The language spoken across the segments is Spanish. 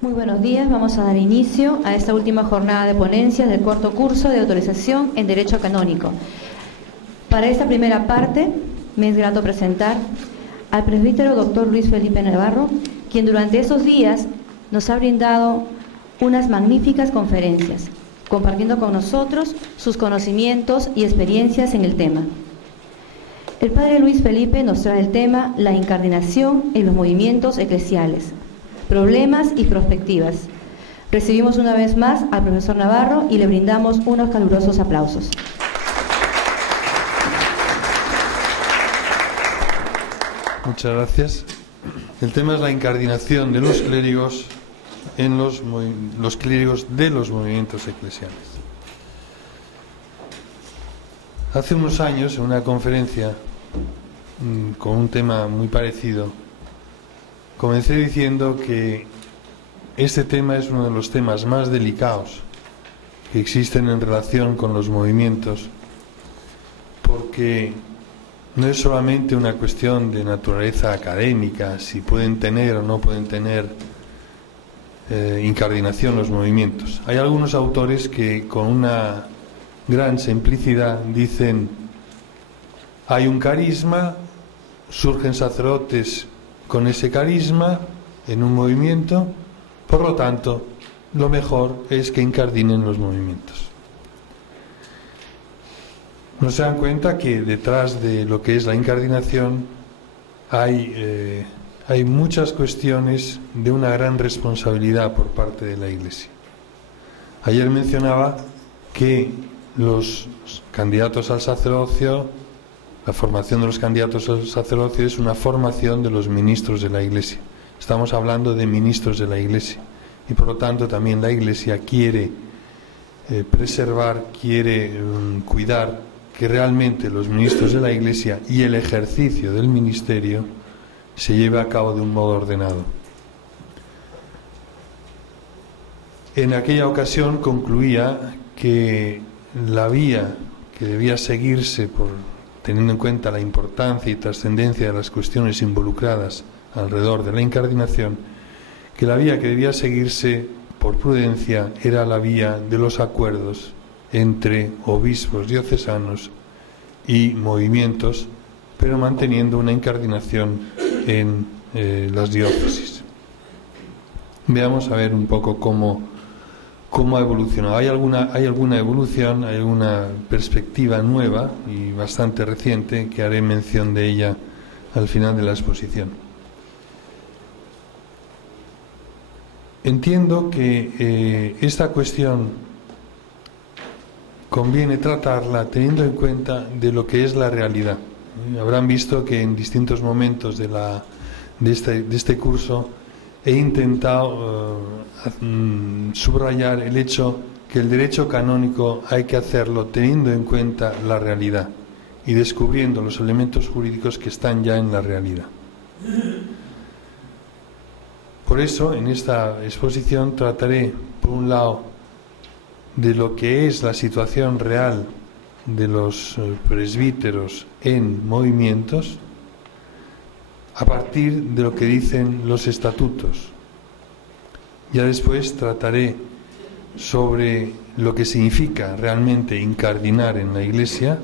Muy buenos días. Vamos a dar inicio a esta última jornada de ponencias del cuarto curso de autorización en Derecho Canónico. Para esta primera parte, me es grato presentar al presbítero doctor Luis Felipe Navarro, quien durante estos días nos ha brindado unas magníficas conferencias, compartiendo con nosotros sus conocimientos y experiencias en el tema. El padre Luis Felipe nos trae el tema La incardinación en los movimientos eclesiales, problemas y perspectivas. Recibimos una vez más al profesor Navarro y le brindamos unos calurosos aplausos. Muchas gracias. El tema es la incardinación de los clérigos en los clérigos de los movimientos eclesiales. Hace unos años, en una conferencia con un tema muy parecido, comencé diciendo que este tema es uno de los temas más delicados que existen en relación con los movimientos, porque no es solamente una cuestión de naturaleza académica, si pueden tener o no pueden tener incardinación los movimientos. Hay algunos autores que con una gran simplicidad dicen: hay un carisma, surgen sacerdotes con ese carisma en un movimiento, por lo tanto, lo mejor es que incardinen los movimientos. No se dan cuenta que detrás de lo que es la incardinación hay muchas cuestiones de una gran responsabilidad por parte de la Iglesia. Ayer mencionaba que los candidatos al sacerdocio, la formación de los candidatos al sacerdocio es una formación de los ministros de la Iglesia. Estamos hablando de ministros de la Iglesia y por lo tanto también la Iglesia quiere preservar, quiere cuidar que realmente los ministros de la Iglesia y el ejercicio del ministerio se lleve a cabo de un modo ordenado. En aquella ocasión concluía que la vía que debía seguirse, teniendo en cuenta la importancia y trascendencia de las cuestiones involucradas alrededor de la incardinación, que la vía que debía seguirse por prudencia era la vía de los acuerdos entre obispos diocesanos y movimientos, pero manteniendo una incardinación en las diócesis. Veamos a ver un poco cómo ha evolucionado. Hay alguna evolución, hay alguna perspectiva nueva y bastante reciente que haré mención de ella al final de la exposición. Entiendo que esta cuestión conviene tratarla teniendo en cuenta de lo que es la realidad. Habrán visto que en distintos momentos de este curso he intentado subrayar el hecho que el derecho canónico hay que hacerlo teniendo en cuenta la realidad y descubriendo los elementos jurídicos que están ya en la realidad. Por eso, en esta exposición trataré, por un lado, de lo que es la situación real de los presbíteros en movimientos, a partir de lo que dicen los estatutos. Ya después trataré sobre lo que significa realmente incardinar en la Iglesia,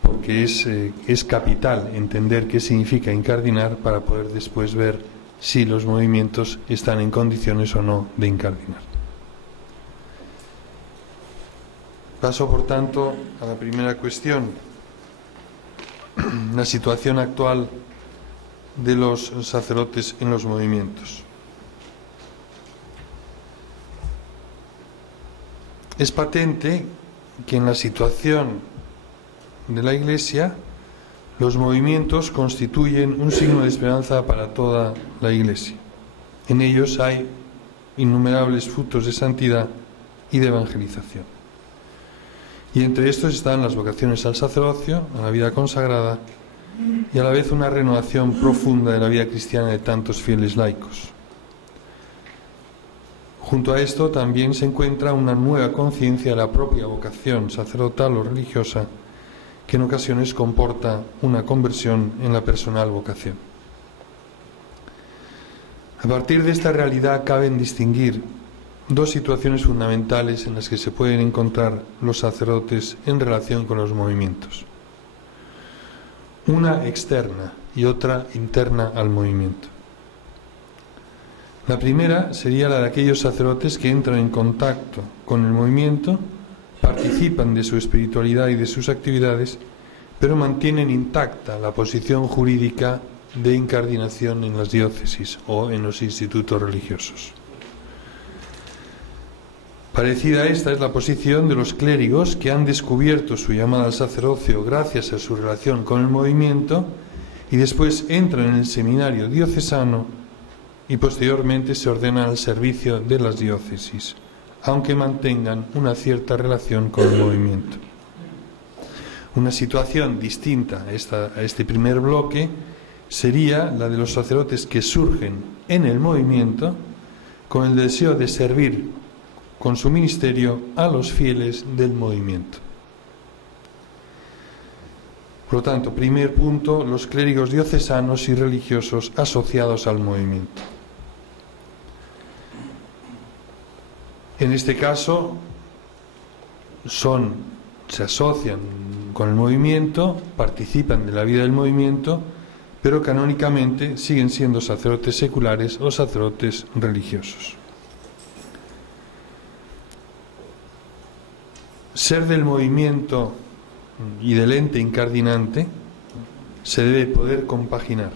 porque es capital entender qué significa incardinar para poder después ver si los movimientos están en condiciones o no de incardinar. Paso, por tanto, a la primera cuestión, la situación actual de los sacerdotes en los movimientos. Es patente que en la situación de la Iglesia los movimientos constituyen un signo de esperanza para toda la Iglesia. En ellos hay innumerables frutos de santidad y de evangelización. Y entre estos están las vocaciones al sacerdocio, a la vida consagrada, y a la vez una renovación profunda de la vida cristiana de tantos fieles laicos. Junto a esto también se encuentra una nueva conciencia de la propia vocación sacerdotal o religiosa, que en ocasiones comporta una conversión en la personal vocación. A partir de esta realidad caben distinguir dos situaciones fundamentales en las que se pueden encontrar los sacerdotes en relación con los movimientos. Una externa y otra interna al movimiento. La primera sería la de aquellos sacerdotes que entran en contacto con el movimiento, participan de su espiritualidad y de sus actividades, pero mantienen intacta la posición jurídica de incardinación en las diócesis o en los institutos religiosos. Parecida a esta es la posición de los clérigos que han descubierto su llamada al sacerdocio gracias a su relación con el movimiento y después entran en el seminario diocesano y posteriormente se ordenan al servicio de las diócesis, aunque mantengan una cierta relación con el movimiento. Una situación distinta a este primer bloque sería la de los sacerdotes que surgen en el movimiento con el deseo de servir con su ministerio a los fieles del movimiento. Por lo tanto, primer punto, los clérigos diocesanos y religiosos asociados al movimiento. En este caso, se asocian con el movimiento, participan de la vida del movimiento, pero canónicamente siguen siendo sacerdotes seculares o sacerdotes religiosos. Ser del movimiento y del ente incardinante se debe poder compaginar.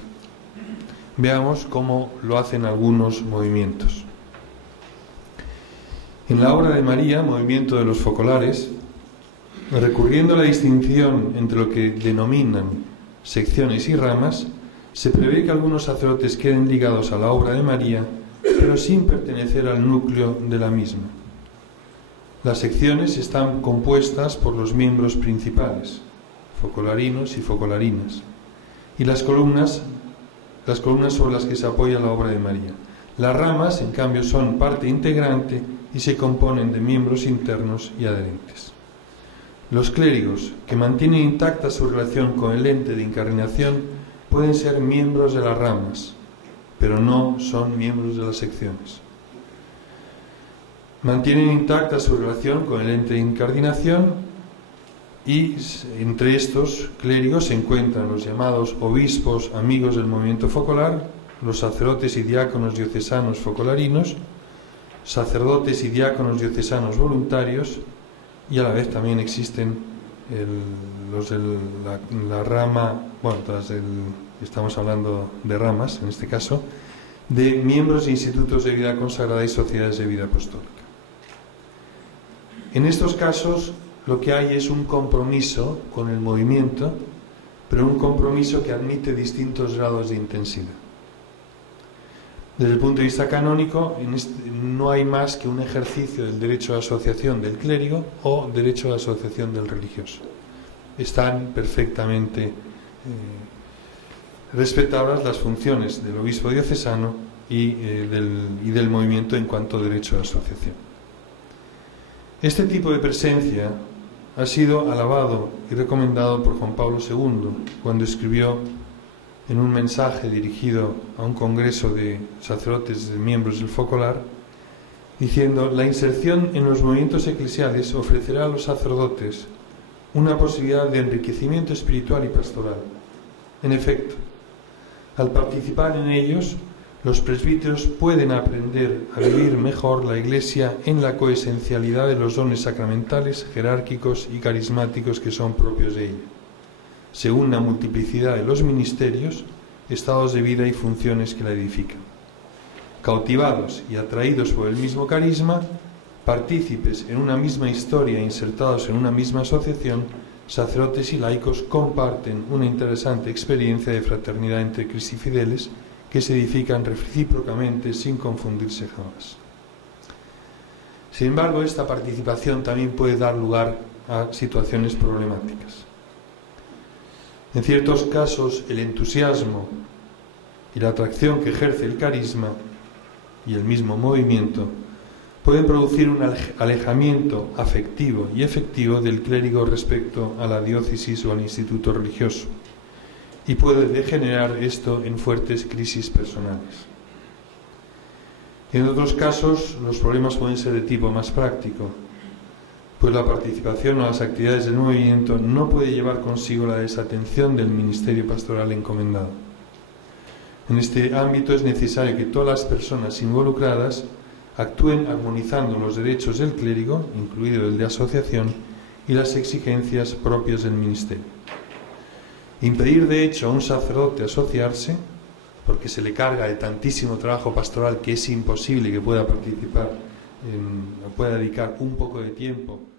Veamos cómo lo hacen algunos movimientos. En la obra de María, Movimiento de los Focolares, recurriendo a la distinción entre lo que denominan secciones y ramas, se prevé que algunos sacerdotes queden ligados a la obra de María, pero sin pertenecer al núcleo de la misma. Las secciones están compuestas por los miembros principales, focolarinos y focolarinas, y las columnas sobre las que se apoya la obra de María. Las ramas, en cambio, son parte integrante y se componen de miembros internos y adherentes. Los clérigos, que mantienen intacta su relación con el ente de encarnación, pueden ser miembros de las ramas, pero no son miembros de las secciones. Mantienen intacta su relación con el ente de incardinación y entre estos clérigos se encuentran los llamados obispos amigos del movimiento focolar, los sacerdotes y diáconos diocesanos focolarinos, sacerdotes y diáconos diocesanos voluntarios, y a la vez también existen los de la rama, estamos hablando de ramas en este caso, de miembros de institutos de vida consagrada y sociedades de vida apostólica. En estos casos lo que hay es un compromiso con el movimiento, pero un compromiso que admite distintos grados de intensidad. Desde el punto de vista canónico, no hay más que un ejercicio del derecho de asociación del clérigo o derecho de asociación del religioso. Están perfectamente respetables las funciones del obispo diocesano y del movimiento en cuanto a derecho de asociación. Este tipo de presencia ha sido alabado y recomendado por Juan Pablo II cuando escribió en un mensaje dirigido a un congreso de sacerdotes de miembros del focolar, diciendo: la inserción en los movimientos eclesiales ofrecerá a los sacerdotes una posibilidad de enriquecimiento espiritual y pastoral. En efecto, al participar en ellos, los presbíteros pueden aprender a vivir mejor la Iglesia en la coesencialidad de los dones sacramentales, jerárquicos y carismáticos que son propios de ella, según la multiplicidad de los ministerios, estados de vida y funciones que la edifican. Cautivados y atraídos por el mismo carisma, partícipes en una misma historia e insertados en una misma asociación, sacerdotes y laicos comparten una interesante experiencia de fraternidad entre Cristo y fieles que se edifican recíprocamente sin confundirse jamás. Sin embargo, esta participación también puede dar lugar a situaciones problemáticas. En ciertos casos, el entusiasmo y la atracción que ejerce el carisma y el mismo movimiento pueden producir un alejamiento afectivo y efectivo del clérigo respecto a la diócesis o al instituto religioso, y puede degenerar esto en fuertes crisis personales. En otros casos, los problemas pueden ser de tipo más práctico, pues la participación en las actividades del movimiento no puede llevar consigo la desatención del ministerio pastoral encomendado. En este ámbito es necesario que todas las personas involucradas actúen armonizando los derechos del clérigo, incluido el de asociación, y las exigencias propias del ministerio. Impedir, de hecho, a un sacerdote asociarse, porque se le carga de tantísimo trabajo pastoral que es imposible que pueda participar, pueda dedicar un poco de tiempo